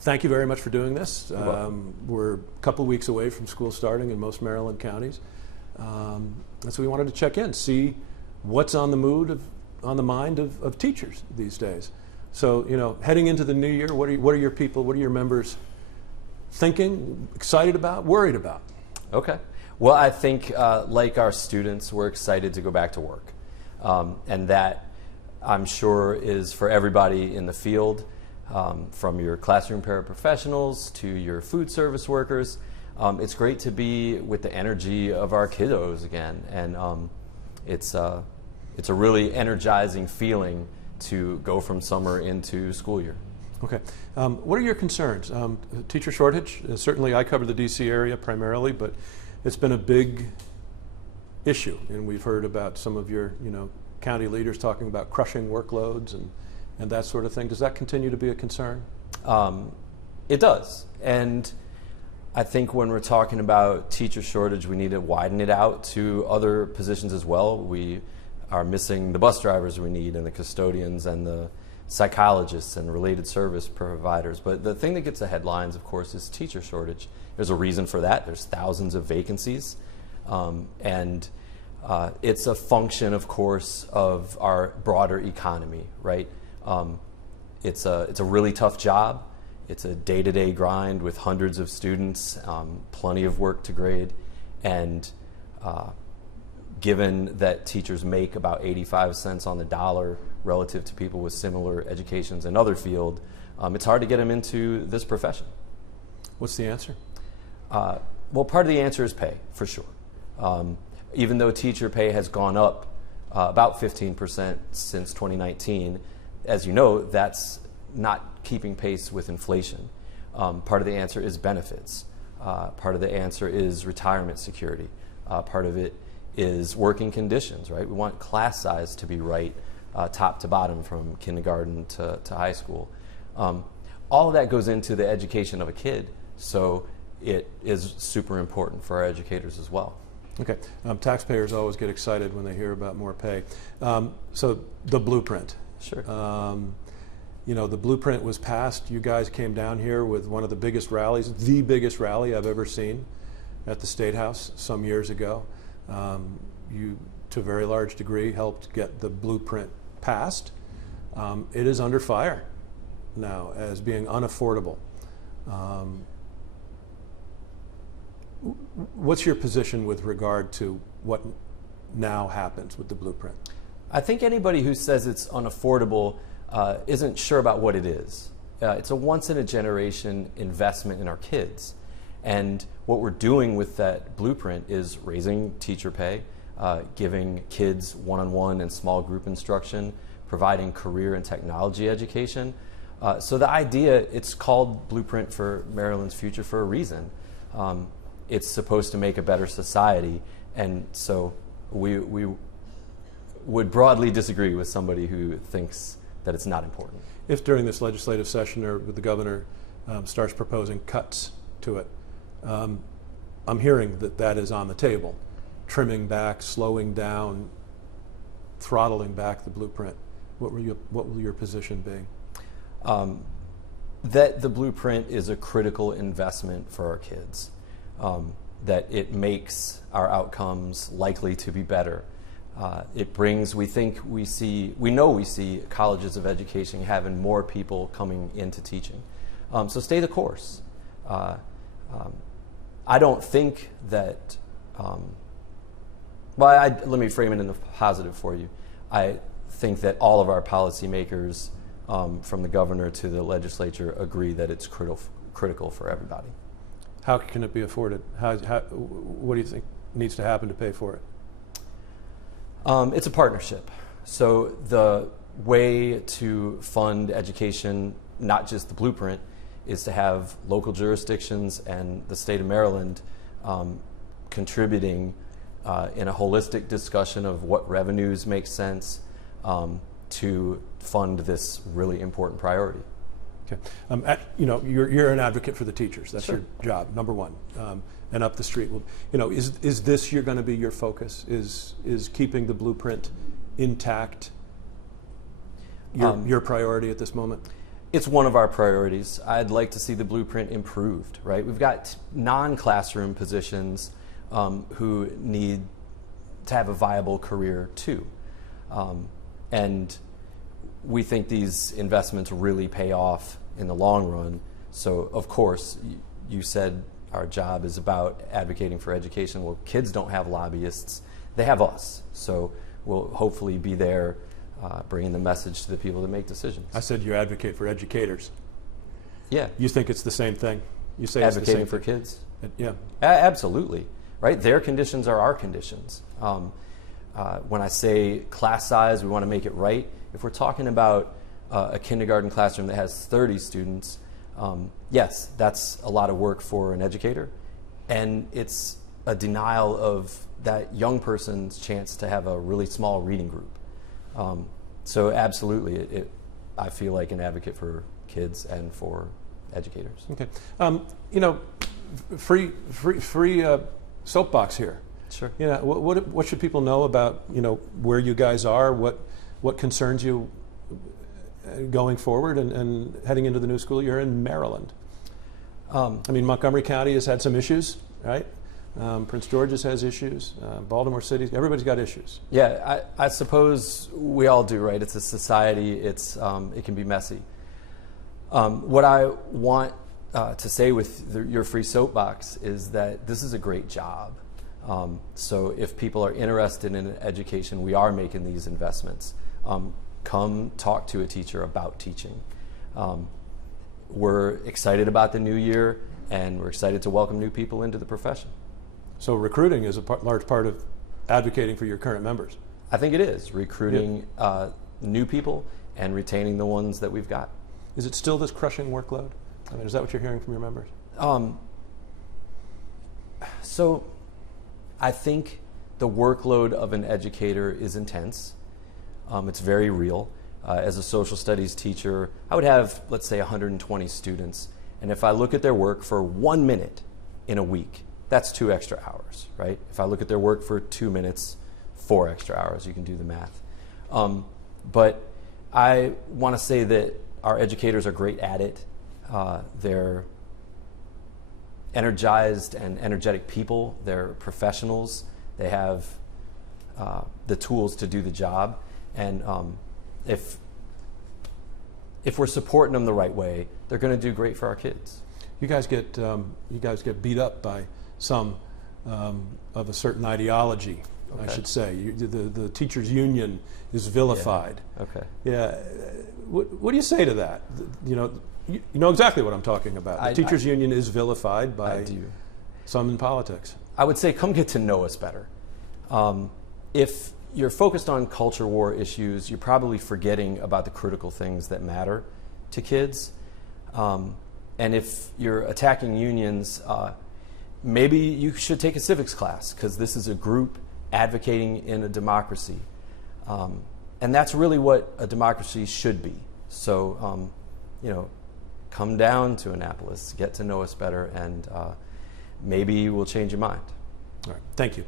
Thank you very much for doing this. We're a couple of weeks away from school starting in most Maryland counties. So we wanted to check in, see what's on the mind of teachers these days. So, heading into the new year, what are your people, what are your members thinking, excited about, worried about? Okay. Well, I think like our students, we're excited to go back to work. And that, I'm sure, is for everybody in the field, from your classroom paraprofessionals to your food service workers. It's great to be with the energy of our kiddos again. And it's a really energizing feeling to go from summer into school year. Okay. What are your concerns? Teacher shortage? Certainly I cover the D.C. area primarily, but it's been a big issue. And we've heard about some of your county leaders talking about crushing workloads and that sort of thing. Does that continue to be a concern? It does. And I think when we're talking about teacher shortage, we need to widen it out to other positions as well. We are missing the bus drivers we need, and the custodians, and the psychologists, and related service providers. But the thing that gets the headlines, of course, is teacher shortage. There's a reason for that. There's thousands of vacancies. And it's a function, of course, of our broader economy, right? It's a really tough job. It's a day-to-day grind with hundreds of students, plenty of work to grade, and given that teachers make about 85 cents on the dollar relative to people with similar educations in other fields, it's hard to get them into this profession. What's the answer? Well, part of the answer is pay, for sure. Even though teacher pay has gone up about 15% since 2019, as you know, that's not keeping pace with inflation. Part of the answer is benefits. Part of the answer is retirement security. Part of it is working conditions, right? We want class size to be right, top to bottom, from kindergarten to high school. All of that goes into the education of a kid, so it is super important for our educators as well. Okay. Taxpayers always get excited when they hear about more pay. So the blueprint. Sure. The blueprint was passed. You guys came down here with one of the biggest rallies, the biggest rally I've ever seen at the State House some years ago. You, to a very large degree, helped get the blueprint passed. It is under fire now as being unaffordable. What's your position with regard to what now happens with the blueprint? I think anybody who says it's unaffordable isn't sure about what it is. It's a once-in-a-generation investment in our kids. And what we're doing with that blueprint is raising teacher pay, giving kids one-on-one and small group instruction, providing career and technology education. So the idea, it's called Blueprint for Maryland's Future for a reason. It's supposed to make a better society. And so we would broadly disagree with somebody who thinks that it's not important. If during this legislative session or the governor starts proposing cuts to it, I'm hearing that is on the table, trimming back, slowing down, throttling back the blueprint. What will your position be? That the blueprint is a critical investment for our kids, that it makes our outcomes likely to be better. It brings, we know we see colleges of education having more people coming into teaching. So stay the course. I don't think that, let me frame it in the positive for you. I think that all of our policymakers, from the governor to the legislature, agree that it's critical for everybody. How can it be afforded? What do you think needs to happen to pay for it? It's a partnership. So the way to fund education, not just the blueprint, is to have local jurisdictions and the state of Maryland contributing in a holistic discussion of what revenues make sense to fund this really important priority. Okay. You're an advocate for the teachers. That's Sure. your job, number one. And up the street. Well, is this going to be your focus? Is keeping the blueprint intact your priority at this moment? It's one of our priorities. I'd like to see the blueprint improved, right? We've got non-classroom positions who need to have a viable career too. And we think these investments really pay off in the long run. So of course, you said our job is about advocating for education. Well, kids don't have lobbyists, they have us. So we'll hopefully be there bringing the message to the people that make decisions. I said you advocate for educators. Yeah. You think it's the same thing? You say Advocating it's the same for thing. kids? Yeah. Absolutely, right? Their conditions are our conditions. When I say class size, we want to make it right. If we're talking about a kindergarten classroom that has 30 students, yes, that's a lot of work for an educator, and it's a denial of that young person's chance to have a really small reading group. So absolutely, I feel like an advocate for kids and for educators. Okay. You know, free soapbox here. Sure. You know, what should people know about, you know, where you guys are, what concerns you going forward and heading into the new school year in Maryland? I mean, Montgomery County has had some issues, right? Prince George's has issues. Baltimore City, everybody's got issues. Yeah, I suppose we all do, right? It's a society. It can be messy. What I want to say with your free soapbox is that this is a great job. So if people are interested in education, we are making these investments. Come talk to a teacher about teaching. We're excited about the new year, and we're excited to welcome new people into the profession. So recruiting is a large part of advocating for your current members. I think it is, recruiting new people and retaining the ones that we've got. Is it still this crushing workload? I mean, is that what you're hearing from your members? So I think the workload of an educator is intense. It's very real. As a social studies teacher, I would have, let's say, 120 students. And if I look at their work for 1 minute in a week, that's 2 extra hours, right? If I look at their work for 2 minutes, 4 extra hours. You can do the math. But I want to say that our educators are great at it. They're energized and energetic people. They're professionals. They have the tools to do the job. And if we're supporting them the right way, they're going to do great for our kids. You guys get beat up by some of a certain ideology, okay. I should say. The teachers' union is vilified. Yeah. Okay. Yeah. What do you say to that? You know exactly what I'm talking about. The teachers' union is vilified by some in politics. I would say come get to know us better. If you're focused on culture war issues, you're probably forgetting about the critical things that matter to kids. And if you're attacking unions, maybe you should take a civics class, because this is a group advocating in a democracy. And that's really what a democracy should be. So, come down to Annapolis, get to know us better, and maybe we'll change your mind. All right. Thank you.